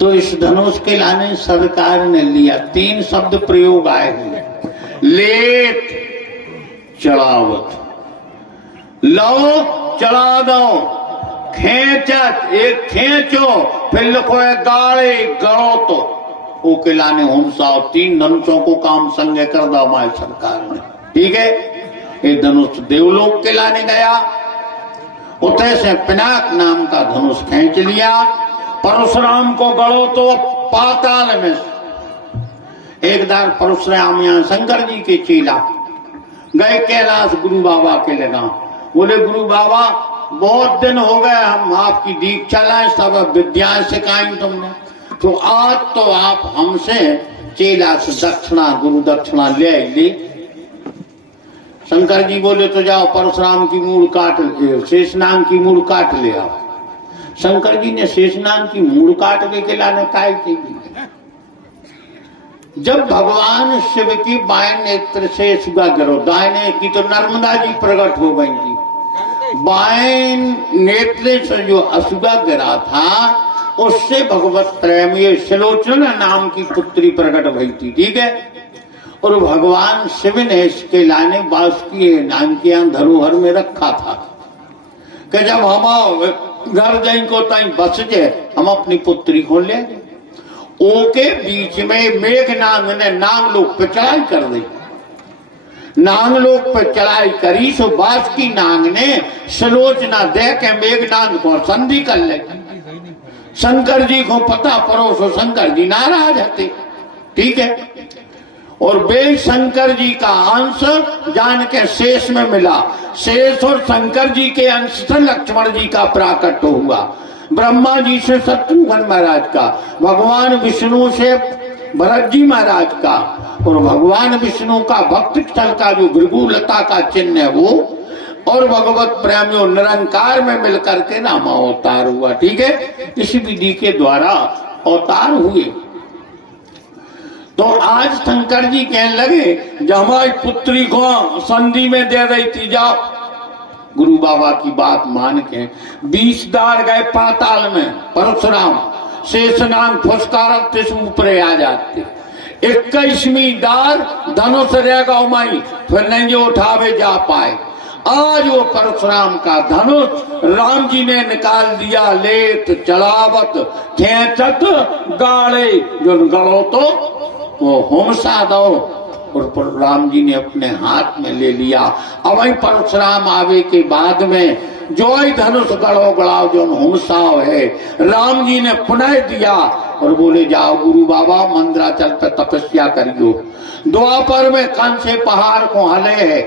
तो इस धनुष के लाने सरकार ने लिया। 3 शब्द प्रयोग आए हैं, लेत चढ़ावत, लो चढ़ा दो, खेचत एक खेचो, फिर लिखो है गाड़े गड़ो तो वो के लाने हुमसा। 3 धनुषों को काम संगे कर दो हमारी सरकार ने। ठीक है, ये धनुष देवलोक के लाने गया, उतरे से पिनाक नाम का धनुष खींच लिया। परशुराम को गड़ो तो पाताल में। एक बार परशुराम यहाँ शंकर जी के चेला गए कैलाश गुरु बाबा के लगा। बोले गुरु बाबा बहुत दिन हो गए हम आपकी दीक्षा लाए, सब विद्याएं सिखाई तुमने, तो आज तो आप हमसे चेला से दक्षिणा गुरु दक्षिणा ले। शंकर जी बोले तो जाओ परशुराम की मूड़ काट ले, शेषनाग की मूड़ काट ले आओ। शंकर जी ने शेषनाग की मूड़ काट के लाने काय की। जब भगवान शिव की बाएं नेत्र से सुगा गिरो, दाहिने की तो नर्मदा जी प्रकट हो गई थी, बाएं नेत्र से जो असुगा गिरा था उससे भगवत प्रेम ये सुलोचना नाम की पुत्री प्रकट हुई थी। ठीक है, और भगवान शिव ने इसके लाने बासुकी नाम के यहाँ धरोहर में रखा था कि जब हम घर जाए को तई बस जाए हम अपनी पुत्री को ले। ओके बीच में मेघनाग ने नागलोक पे चढ़ाई कर दी। नागलोक पे चढ़ाई करी तो बासुकी नाग ने सुलोचना दे के मेघनाग को संधि कर ले। शंकर जी को पता पड़ो तो शंकर जी नाराज होते। ठीक है, और वे शंकर जी का अंश जान के शेष में मिला। शेष और शंकर जी के अंश से लक्ष्मण जी का प्राकट हुआ, ब्रह्मा जी से शत्रुघ्न महाराज का, भगवान विष्णु से भरत जी महाराज का, और भगवान विष्णु का भक्त स्थल का जो भृगुलता का चिन्ह है वो, और भगवत प्रेम जो निरंकार में मिलकर के नाम अवतार हुआ। ठीक है, इस विधि के द्वारा अवतार हुए। तो आज शंकर जी कहने लगे जब हमारी पुत्री को संधि में दे रही थी, जाओ गुरु बाबा की बात मान के 20 दार गए पाताल में। परशुराम शेषनाग फुसकारत ऊपर आ जाते। 21वीं दार धनुष रहेगा उमाई, फिर नहीं जो उठावे जा पाए। आज वो परशुराम का धनुष राम जी ने निकाल दिया। लेत चढ़ावत खेचत गाड़े, जो गड़ो तो वो हुमसा दो, और राम जी ने अपने हाथ में ले लिया। अब वही परशुराम आवे के बाद में जो ही धनुष गड़ो गड़ाओ जो हुमसाव है राम जी ने पुनः दिया, और बोले जाओ गुरु बाबा मंदिराचल पे तपस्या करियो। द्वापर में कन से पहाड़ को हले है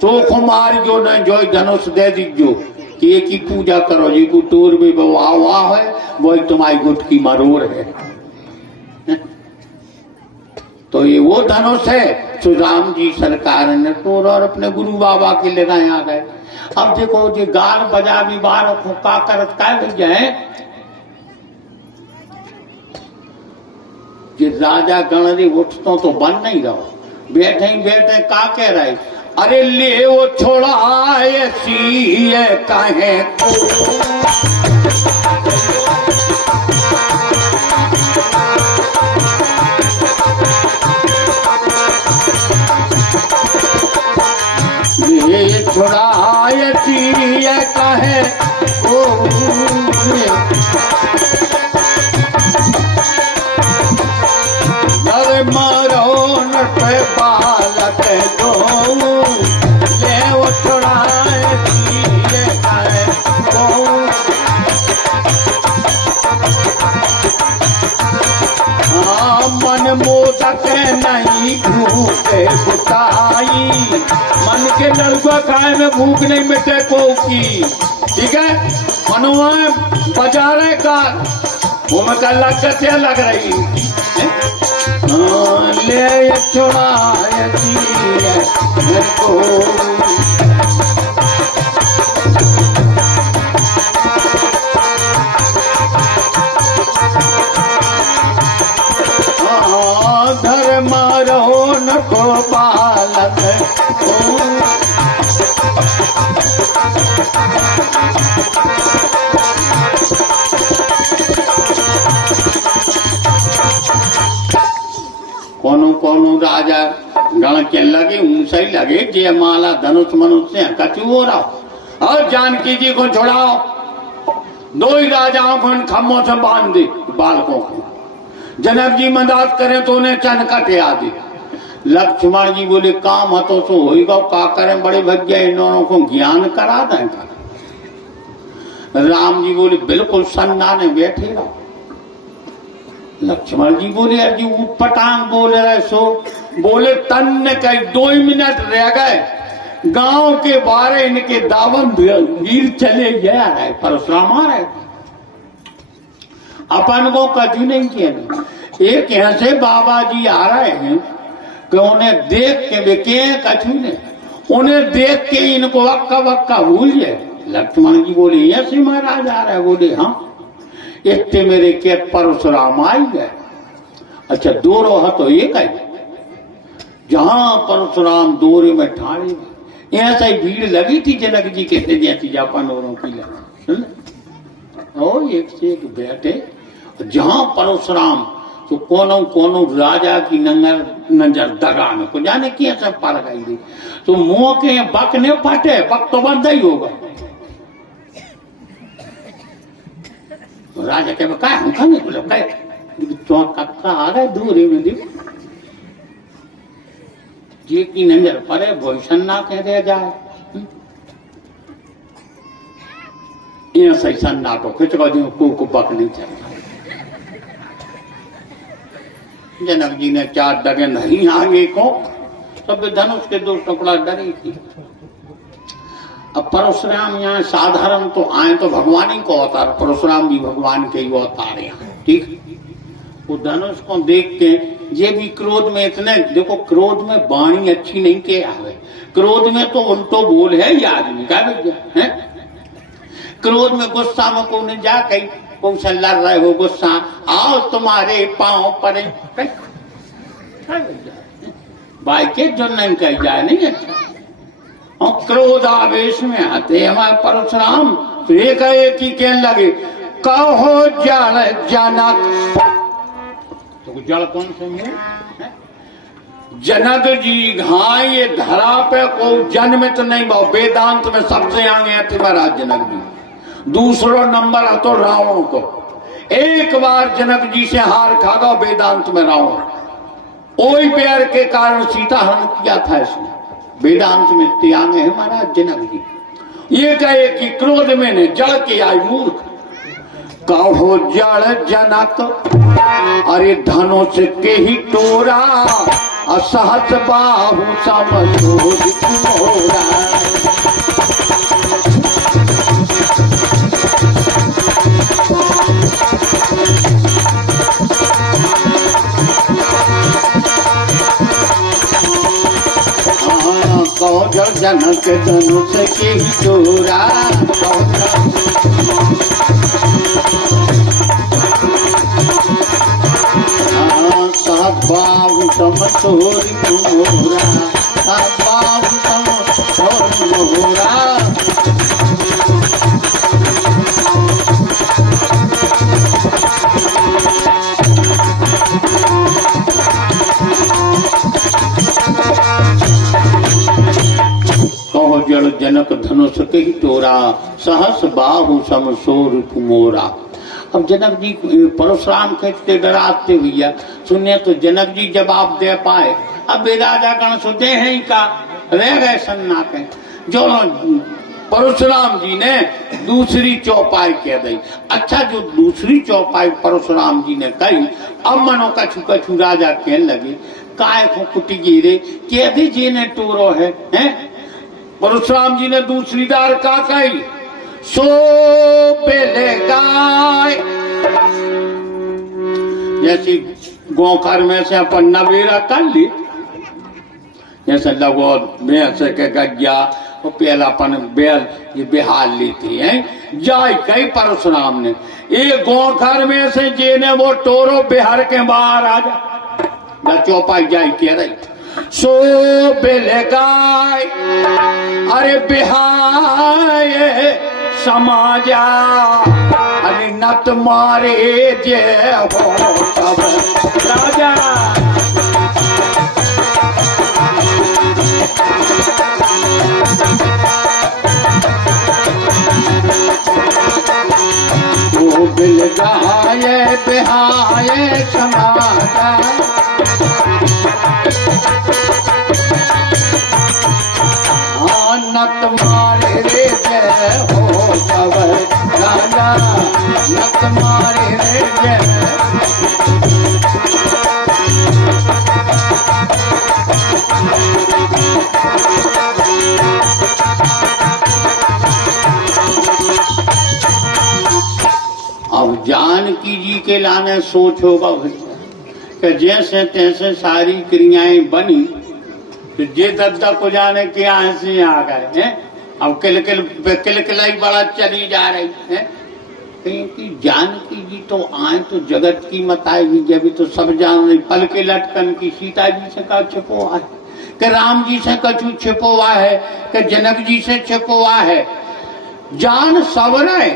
तो कुमार जो ने जो धनुष दे दीजो कि एक ही पूजा करो जी को टूर भी वाह है, वही तुम्हारी गुट की मरोड़ है। तो ये वो धनुष है तो राम जी सरकार ने टोर और अपने गुरु बाबा के ले आ गए। अब देखो जो गान बजा भी बार का करत का जाए कि राजा गणरी उठतो तो बन नहीं रहो, बैठे ही बैठे का कह रहे, अरे ले वो छोड़ा ऐसी है काहे छुड़ायती कहे ओ नर मारो न पे बालक दो ले वो छुड़ायती कहे ओ मन मोदक नहीं भूखे बुताई, मन के लड़का खाए में भूख नहीं मिटे को की। ठीक है, मनुआ बाजारे का वो में का लग रही ले छोड़ा धर्म रहो न को बालक कौन राजा गण के लगे ऊंचा ही लगे जे माला धनुष मनुष्य कचू हो रहा और जानकी जी को छुड़ाओ। दो ही राजाओं को इन खम्भों से बांध दे बालकों को। जनक जी मदद करें तो उन्हें चन कटिया दे। लक्ष्मण जी बोले काम हतो सो होगा का करें बड़े भैया इन दोनों को ज्ञान करा दें। राम जी बोले बिल्कुल सन्नाने बैठे रहो। लक्ष्मण जी बोले अर्जी पटांग बोले रहे सो बोले तन कई 2 मिनट रह गए गांव के बारे इनके दावन वीर चले गया है परशुराम आ रहे अपन को कछु नहीं किया। एक यहाँ से बाबा जी आ रहे हैं कि उन्हें देख के बेके कछु ने उन्हें देख के इनको वक्का वक्का भूल जाए। लक्ष्मण जी बोले ऐसे महाराज आ रहे बोले हाँ इतने मेरे के परशुराम आई गए। अच्छा दोरो है तो एक है जहां परशुराम दोरे में ठाड़े ऐसा ही भीड़ लगी थी जनक जी कहते जैसी जापान औरों की लगी और एक से एक बैठे जहां परशुराम तो कोनो राजा की नजर दगा में को जाने की ऐसा पार गई थी तो मुंह के बक ने फटे बक तो बंद ही होगा। राजा के क्या हम खाने बोलो क्या कक्का आ गए दूरी में दी जी की नजर पड़े भूषण ना कह दे जाए ये सही सन्नाटो खिंच को बक नहीं चलता। जनक जी ने 4 डगे नहीं आगे को सब धनुष के 2 टुकड़ा डरी थी। अब परशुराम यहाँ साधारण तो आए तो भगवान ही को अवतार परशुराम भी भगवान के ही अवतार यहाँ ठीक। वो धनुष को देख के ये भी क्रोध में इतने देखो क्रोध में वाणी अच्छी नहीं के आवे क्रोध में तो उल्टो बोल है ये आदमी का है। क्रोध में गुस्सा में को ने जा कहीं कौन लड़ रहे हो गुस्सा आओ तुम्हारे पांव पड़े भाई के जो नहीं कही जाए नहीं अच्छा और क्रोध आवेश में आते हमारे परशुराम तो एक ही कहने लगे कहो जल जनक तो जल कौन से मुंह जनक जी हाँ ये धरा पे को जन्मित नहीं भाव वेदांत में सबसे आगे आते महाराज जनक जी। दूसरा नंबर है तो रावण को एक बार जनक जी से हार खागा वेदांत में रावण ओई प्यार के कारण सीता हरण किया था इसने वेदांत में त्याग है महाराज जनक जी। ये कहे कि क्रोध में ने जड़ के आई मूर्ख कहो जड़ जनक अरे धनुष के ही टोरा असहस बाहु समझोरा। कहो जड़ जनक धनुष के ही टोरा बाबू समझोरी मोरा बाबू समझोरी मोरा। कहो जड़ जनक धनुष के ही टोरा सहस बाहु समसोर मोरा। अब जनक जी परशुराम कहते डराते भैया सुनिए तो जनक जी जवाब दे पाए। अब वे राजा गण सुते हैं ही का रह गए सन्नाटे जो परशुराम जी ने दूसरी चौपाई कह दी। अच्छा जो दूसरी चौपाई परशुराम जी ने कही अब मनो कछु कछु राजा कहने लगे काय को कुटी गिरे कह दी जी ने टूरो है परशुराम जी ने दूसरी दार का कही सो बेले गाय जैसी गोखर में से अपन नवेरा कर ली जैसे लगो भैंस के गज्जा वो पहला अपन बैल ये बिहार लेती है जाय कई परशुराम ने एक गोखर में से जे ने वो टोरो बिहार के बाहर आ जा चौपाई जाय कह रही सो बेले गाय अरे बिहार समाजा अरे नत मारे जे हो सब राजा बिल गाये बिहाये समाजा नत मारे रे जय हो कवर राजा नत मारे रे जय। अब जानकी जी के लाने सोच होगा भैया कि जैसे तैसे सारी क्रियाएं बनी तो जे दद्दा को जाने के यहाँ से आ गए हैं। अब किलकिलाई बड़ा चली जा रही है क्योंकि जानकी जी तो आए तो जगत की मत आएगी जब तो सब जान रही पल के लटकन की सीता जी से का छिपोवा है कि राम जी से कछु छिपोवा है कि जनक जी से छिपोवा है जान सब रहे।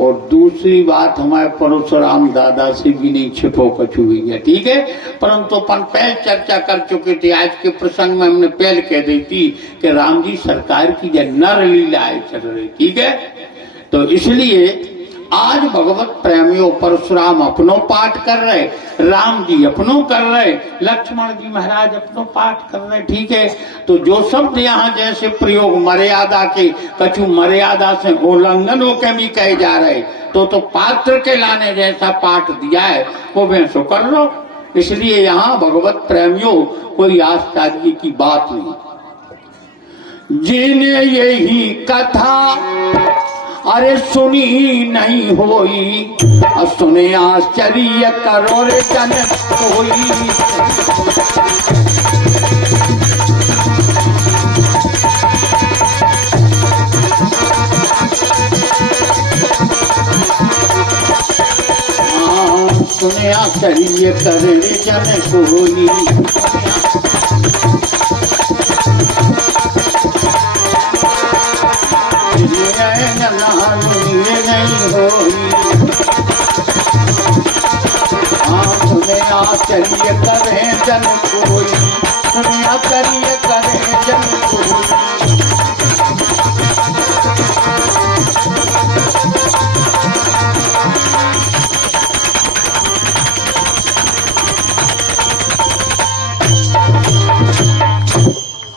और दूसरी बात हमारे परशुराम दादा से भी नहीं छिपो कछु हुई है ठीक है परंतु अपन पहले चर्चा कर चुके थे। आज के प्रसंग में हमने पहले कह दी थी कि राम जी सरकार की जो नर लीलाएं चल रही ठीक है तो इसलिए आज भगवत प्रेमियों परशुराम अपनो पाठ कर रहे राम जी अपनो कर रहे लक्ष्मण जी महाराज अपनो पाठ कर रहे ठीक है। तो जो शब्द यहाँ जैसे प्रयोग मर्यादा के कछु मर्यादा से उल्लंघन होकर भी कहे जा रहे तो पात्र के लाने जैसा पाठ दिया है वो वैसो कर लो। इसलिए यहाँ भगवत प्रेमियों कोई आश्चर्य की बात नहीं। जिन्हें यही कथा अरे सुनी नहीं होई सुने आश्चर्य करो रे जन कोई। सुने आश्चर्य करे रे जन कोई। नहीं होई आश्चर्य करे जन कोई आश्चर्य करे जन कोई।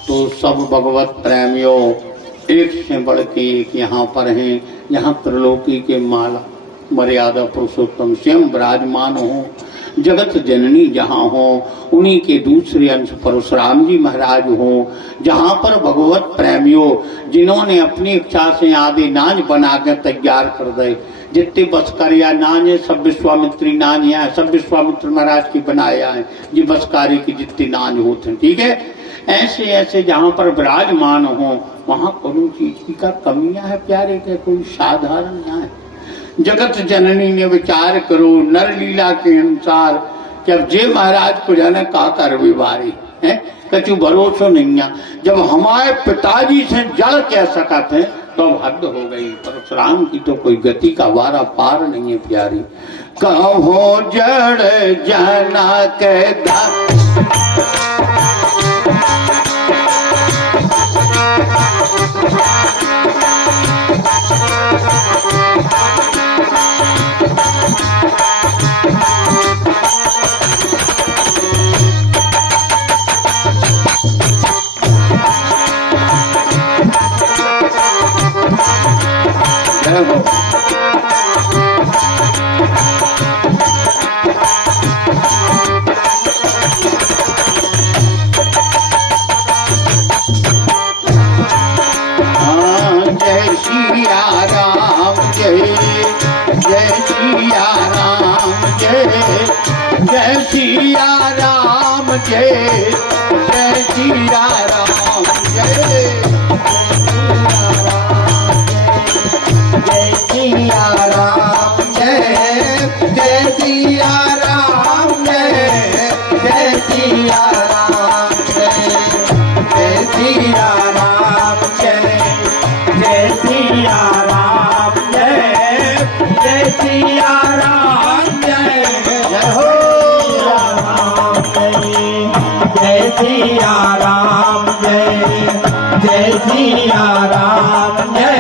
तो सब भगवत प्रेमियों एक से बढ़ के एक यहाँ पर हैं। यहाँ त्रिलोकी के माला मर्यादा पुरुषोत्तम स्वयं विराजमान हो जगत जननी जहाँ हो उन्हीं के दूसरे अंश परशुराम जी महाराज हो जहाँ पर भगवत प्रेमियों जिन्होंने अपनी इच्छा से आदि नाज बना कर तैयार कर दे जितने बसकारिया नाज है सब विश्वामित्री नाज है सब विश्वामित्र महाराज की बनाया है जी बसकारी की जितने नाज होते हैं ठीक है। ऐसे ऐसे जहाँ पर विराजमान हो वहाँ कोई चीज की का कमियां है प्यारे के कोई साधारण है। जगत जननी ने विचार करो नर लीला के अनुसार जब जय महाराज को जाने का कर विवारी है कछु भरोसा नहीं है। जब हमारे पिताजी से जड़ कह सकते हैं तो हद हो गई। परशुराम की तो कोई गति का वारा पार नहीं है प्यारी। कहो जड़ जना के जय सिया राम जय जय सिया राम जय जय सिया राम जय जय सिया राम जय जय सिया राम जय जय सिया राम जय जय सिया राम जय जय सिया राम जय जय हो जय सिया राम जय जय सिया राम जय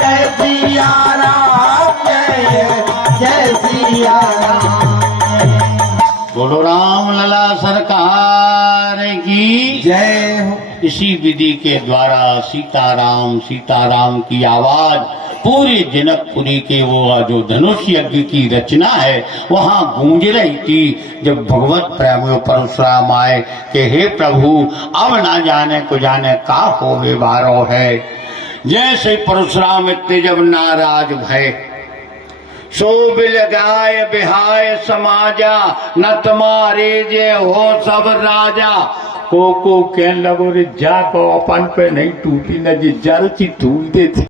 जय सिया राम जय जय हो। इसी विधि के द्वारा सीताराम सीताराम की आवाज पूरी जनकपुरी के वो जो धनुष यज्ञ की रचना है वहां गूंज रही थी। जब भगवत प्रेमियों परशुराम आए कि हे प्रभु अब ना जाने को जाने का होवे बारो है। जैसे परशुराम इतने जब नाराज भय सो बिल गाय बिहाय समाजा न तुम्हारे जे हो सब राजा। को कहने लगो रे जा को अपन पे नहीं टूटी न जी जल ची टूट दे थी।